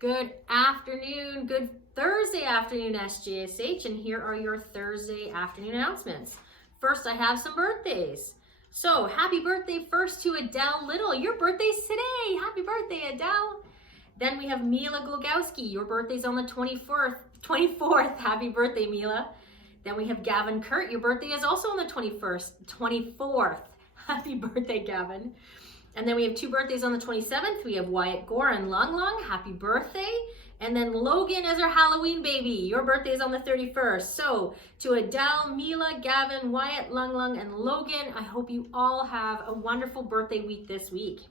Good afternoon, good Thursday afternoon, SJSH, and here are your Thursday afternoon announcements. First, I have some birthdays. So, happy birthday first to Adele Little. Your birthday's today. Happy birthday, Adele. Then we have Mila Glogowski. Your birthday's on the 24th. Happy birthday, Mila. Then we have Gavin Kurt. Your birthday is also on the 24th. Happy birthday, Gavin. And then we have two birthdays on the 27th. We have Wyatt Gore and Lung Lung. Happy birthday. And then Logan is our Halloween baby. Your birthday is on the 31st. So to Adele, Mila, Gavin, Wyatt, Lung Lung, and Logan, I hope you all have a wonderful birthday week this week.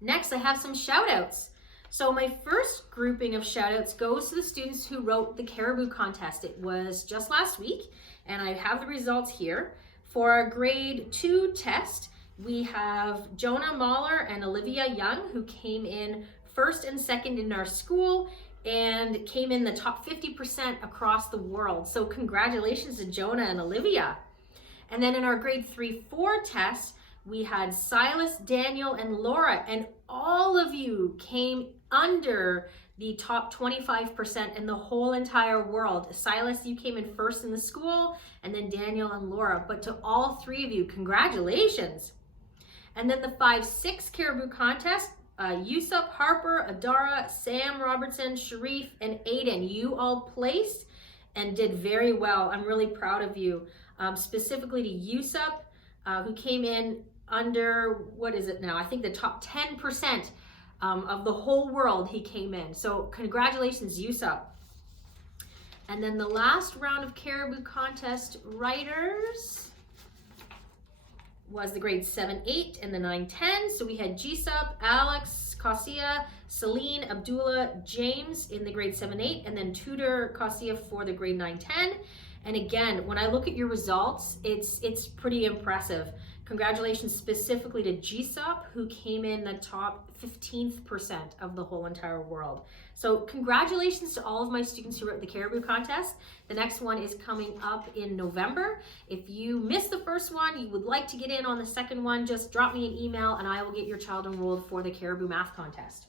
Next, I have some shout outs. So my first grouping of shout outs goes to the students who wrote the Caribou contest. It was just last week, and I have the results here. For our grade 2 test, we have Jonah Mahler and Olivia Young, who came in first and second in our school and came in the top 50% across the world. So congratulations to Jonah and Olivia. And then in our grade 3-4 test, we had Silas, Daniel, and Laura, and all of you came under the top 25% in the whole entire world. Silas, you came in first in the school, and then Daniel and Laura. But to all three of you, congratulations. And then the 5-6 Caribou contest, Yusuf, Harper, Adara, Sam Robertson, Sharif, and Aiden, you all placed and did very well. I'm really proud of you. Specifically to Yusuf, who came in under, what is it now? I think the top 10% of the whole world he came in. So congratulations, Yusuf. And then the last round of Caribou contest writers was the grade 7-8 and the 9-10. So we had G-Sub, Alex, Kasia, Celine, Abdullah, James in the grade 7-8, and then Tudor Kasia for the grade 9-10. And again, when I look at your results, it's pretty impressive. Congratulations specifically to G-Sub, who came in the top 15% of the whole entire world. So congratulations to all of my students who wrote the Caribou contest. The next one is coming up in November. If you missed the first one, you would like to get in on the second one, just drop me an email and I will get your child enrolled for the Caribou math contest.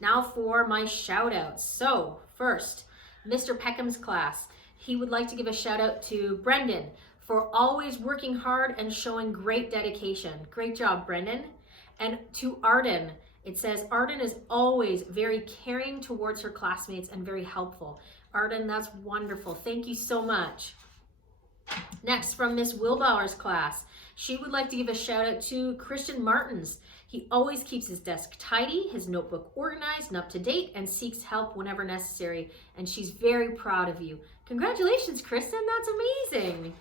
Now for my shout outs. So first, Mr. Peckham's class. He would like to give a shout out to Brendan for always working hard and showing great dedication. Great job, Brendan. And to Arden, it says, Arden is always very caring towards her classmates and very helpful. Arden, that's wonderful. Thank you so much. Next, from Miss Wilbauer's class, she would like to give a shout out to Christian Martins. He always keeps his desk tidy, his notebook organized and up to date, and seeks help whenever necessary. And she's very proud of you. Congratulations, Kristen, that's amazing.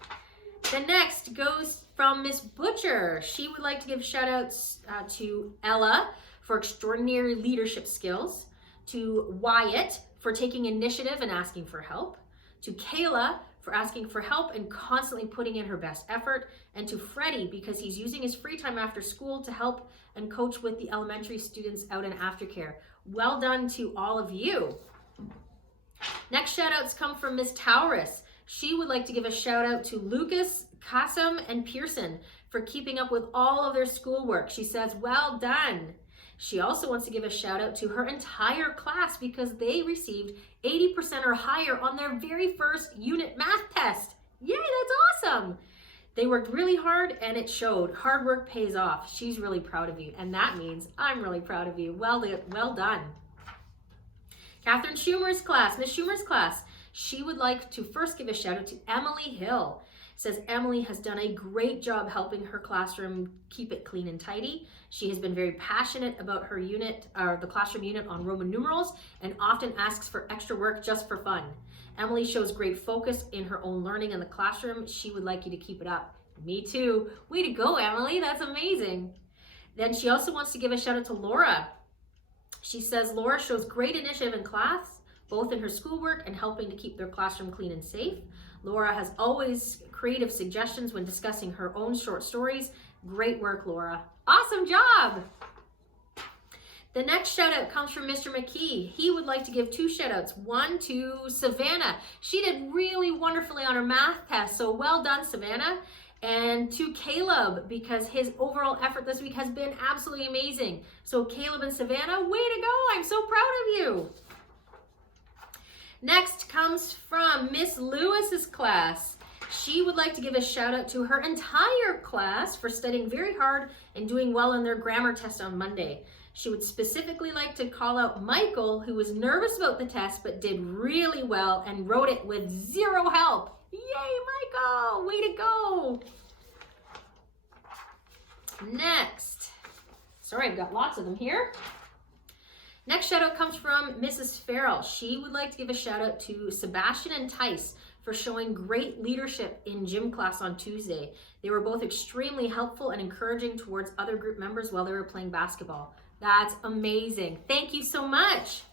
The next goes from Miss Butcher. She would like to give shout outs to Ella for extraordinary leadership skills, to Wyatt for taking initiative and asking for help, to Kayla for asking for help and constantly putting in her best effort, and to Freddie because he's using his free time after school to help and coach with the elementary students out in aftercare. Well done to all of you. Next shout outs come from Miss Taurus. She would like to give a shout out to Lucas, Kassam, and Pearson for keeping up with all of their schoolwork. She says, well done. She also wants to give a shout out to her entire class because they received 80% or higher on their very first unit math test. Yay, that's awesome. They worked really hard and it showed. Hard work pays off. She's really proud of you. And that means I'm really proud of you. Well done. Catherine Schumer's class, Miss Schumer's class. She would like to first give a shout out to Emily Hill. Says Emily has done a great job helping her classroom keep it clean and tidy. She has been very passionate about her unit, or the classroom unit on Roman numerals, and often asks for extra work just for fun. Emily shows great focus in her own learning in the classroom. She would like you to keep it up. Me too. Way to go, Emily. That's amazing. Then she also wants to give a shout out to Laura. She says Laura shows great initiative in class, both in her schoolwork and helping to keep their classroom clean and safe. Laura has always creative suggestions when discussing her own short stories. Great work, Laura. Awesome job. The next shout out comes from Mr. McKee. He would like to give two shout outs. One to Savannah. She did really wonderfully on her math test, so well done, Savannah. And to Caleb, because his overall effort this week has been absolutely amazing. So Caleb and Savannah, way to go. I'm so proud of you. Next comes from Miss Lewis's class. She would like to give a shout out to her entire class for studying very hard and doing well in their grammar test on Monday. She would specifically like to call out Michael, who was nervous about the test but did really well and wrote it with zero help. Yay, Michael! Way to go! Next. Sorry, I've got lots of them here. Next shout out comes from Mrs. Farrell. She would like to give a shout out to Sebastian and Tice for showing great leadership in gym class on Tuesday. They were both extremely helpful and encouraging towards other group members while they were playing basketball. That's amazing. Thank you so much.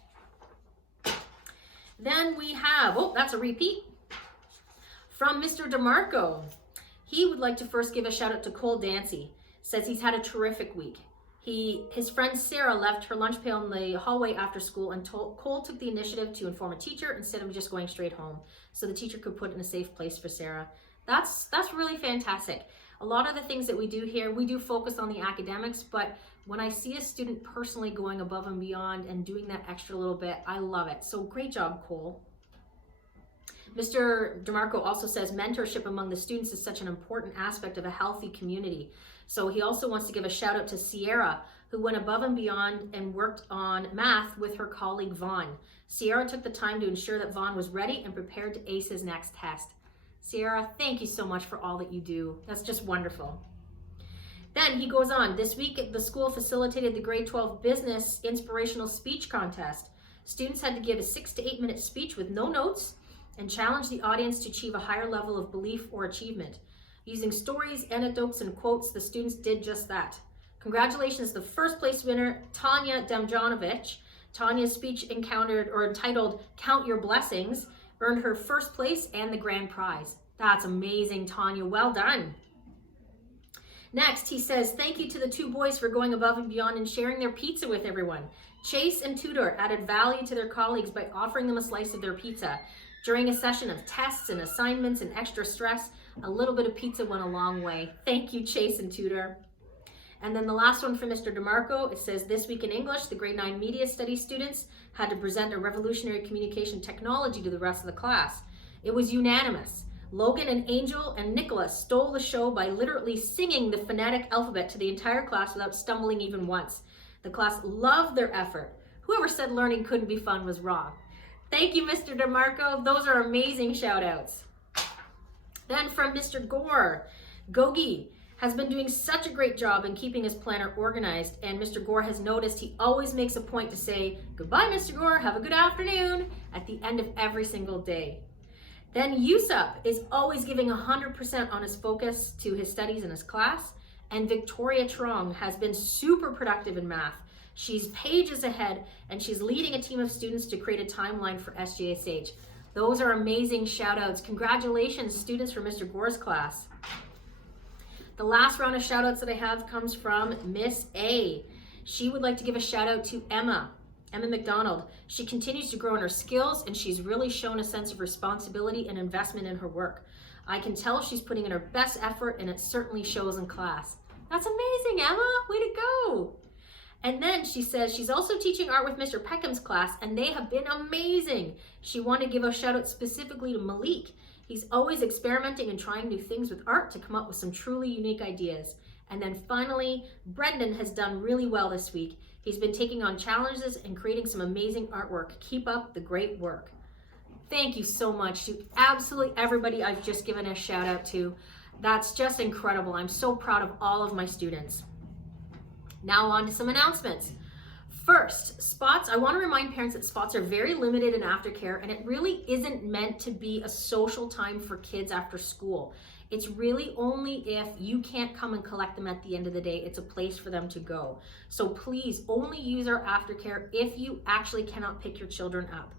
Then we have, oh, that's a repeat, from Mr. DeMarco. He would like to first give a shout out to Cole Dancy. Says he's had a terrific week. His friend Sarah left her lunch pail in the hallway after school, and Cole took the initiative to inform a teacher instead of just going straight home, so the teacher could put it in a safe place for Sarah. That's really fantastic. A lot of the things that we do here, we do focus on the academics, but when I see a student personally going above and beyond and doing that extra little bit, I love it. So great job, Cole. Mr. DeMarco also says mentorship among the students is such an important aspect of a healthy community. So he also wants to give a shout out to Sierra, who went above and beyond and worked on math with her colleague Vaughn. Sierra took the time to ensure that Vaughn was ready and prepared to ace his next test. Sierra, thank you so much for all that you do. That's just wonderful. Then he goes on, this week the school facilitated the grade 12 business inspirational speech contest. Students had to give a 6 to 8 minute speech with no notes and challenge the audience to achieve a higher level of belief or achievement. Using stories, anecdotes, and quotes, the students did just that. Congratulations to the first place winner, Tanya Demjanovic. Tanya's speech entitled Count Your Blessings earned her first place and the grand prize. That's amazing, Tanya. Well done. Next, he says, thank you to the two boys for going above and beyond and sharing their pizza with everyone. Chase and Tudor added value to their colleagues by offering them a slice of their pizza. During a session of tests and assignments and extra stress, a little bit of pizza went a long way. Thank you, Chase and Tudor. And then the last one from Mr. DeMarco, it says, this week in English, the grade 9 media studies students had to present a revolutionary communication technology to the rest of the class. It was unanimous. Logan and Angel and Nicholas stole the show by literally singing the phonetic alphabet to the entire class without stumbling even once. The class loved their effort. Whoever said learning couldn't be fun was wrong. Thank you, Mr. DeMarco. Those are amazing shout outs. Then from Mr. Gore, Gogi has been doing such a great job in keeping his planner organized, and Mr. Gore has noticed he always makes a point to say, goodbye, Mr. Gore, have a good afternoon, at the end of every single day. Then Yusuf is always giving 100% on his focus to his studies in his class, and Victoria Trong has been super productive in math. She's pages ahead, and she's leading a team of students to create a timeline for SJSH. Those are amazing shout outs. Congratulations, students from Mr. Gore's class. The last round of shout outs that I have comes from Miss A. She would like to give a shout out to Emma McDonald. She continues to grow in her skills, and she's really shown a sense of responsibility and investment in her work. I can tell she's putting in her best effort, and it certainly shows in class. That's amazing, Emma. Way to go. And then she says she's also teaching art with Mr. Peckham's class, and they have been amazing. She wanted to give a shout out specifically to Malik. He's always experimenting and trying new things with art to come up with some truly unique ideas. And then finally, Brendan has done really well this week. He's been taking on challenges and creating some amazing artwork. Keep up the great work. Thank you so much to absolutely everybody I've just given a shout out to. That's just incredible. I'm so proud of all of my students. Now on to some announcements. First, spots. I want to remind parents that spots are very limited in aftercare, and it really isn't meant to be a social time for kids after school. It's really only if you can't come and collect them at the end of the day. It's a place for them to go. So please only use our aftercare if you actually cannot pick your children up.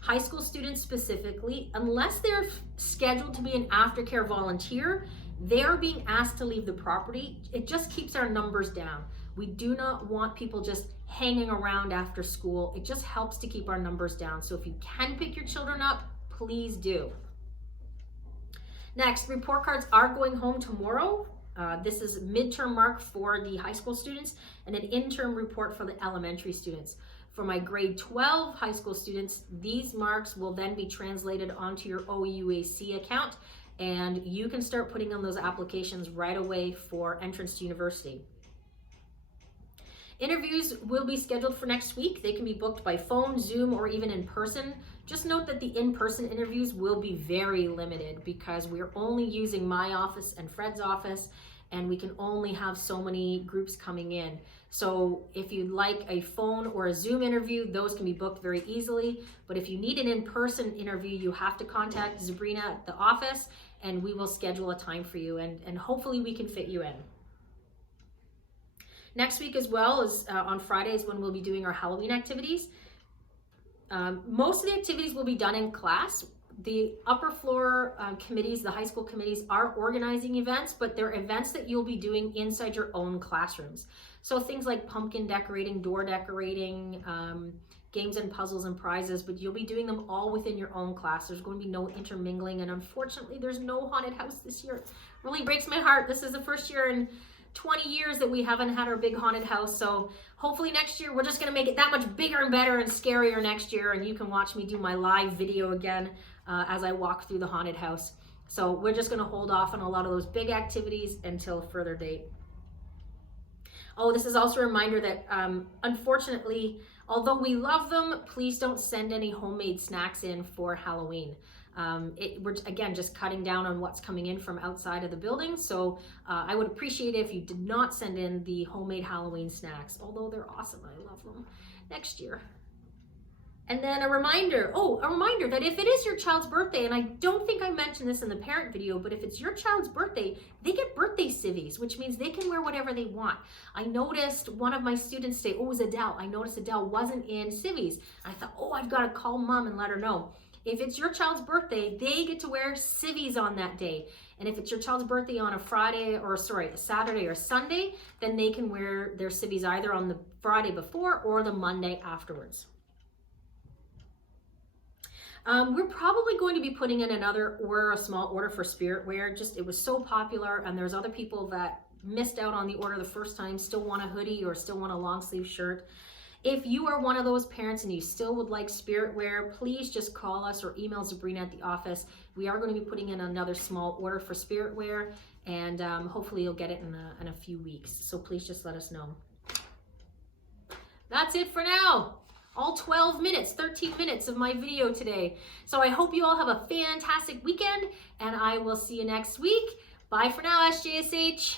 High school students specifically, unless they're scheduled to be an aftercare volunteer, they're being asked to leave the property. It just keeps our numbers down. We do not want people just hanging around after school. It just helps to keep our numbers down. So if you can pick your children up, please do. Next, report cards are going home tomorrow. This is midterm mark for the high school students and an interim report for the elementary students. For my grade 12 high school students, these marks will then be translated onto your OUAC account, and you can start putting on those applications right away for entrance to university. Interviews will be scheduled for next week. They can be booked by phone, Zoom, or even in person. Just note that the in-person interviews will be very limited because we're only using my office and Fred's office, and we can only have so many groups coming in. So if you'd like a phone or a Zoom interview, those can be booked very easily. But if you need an in-person interview, you have to contact Sabrina at the office, and we will schedule a time for you, and hopefully we can fit you in. Next week as well is on Fridays when we'll be doing our Halloween activities. Most of the activities will be done in class. The upper floor committees, the high school committees, are organizing events, but they're events that you'll be doing inside your own classrooms. So things like pumpkin decorating, door decorating, games and puzzles and prizes, but you'll be doing them all within your own class. There's going to be no intermingling, and unfortunately there's no haunted house this year. It really breaks my heart. This is the first year in 20 years that we haven't had our big haunted house, so hopefully next year we're just going to make it that much bigger and better and scarier next year, and you can watch me do my live video again as I walk through the haunted house. So we're just going to hold off on a lot of those big activities until further date. Oh, this is also a reminder that unfortunately, although we love them, please don't send any homemade snacks in for Halloween. We're again just cutting down on what's coming in from outside of the building, so I would appreciate it if you did not send in the homemade Halloween snacks, although they're awesome. I love them. Next year. And then a reminder that if it is your child's birthday, and I don't think I mentioned this in the parent video, but if it's your child's birthday, they get birthday civvies, which means they can wear whatever they want. I noticed one of my students say, oh, it was Adele. I noticed Adele wasn't in civvies. I thought, oh, I've got to call mom and let her know. If it's your child's birthday, they get to wear civvies on that day. And if it's your child's birthday on a Saturday or Sunday, then they can wear their civvies either on the Friday before or the Monday afterwards. We're probably going to be putting in a small order for spirit wear. It was so popular, and there's other people that missed out on the order the first time, still want a hoodie or still want a long sleeve shirt. If you are one of those parents and you still would like spirit wear, please just call us or email Sabrina at the office. We are going to be putting in another small order for spirit wear, and hopefully you'll get it in a few weeks. So please just let us know. That's it for now. All 12 minutes, 13 minutes of my video today. So I hope you all have a fantastic weekend, and I will see you next week. Bye for now, SJSH.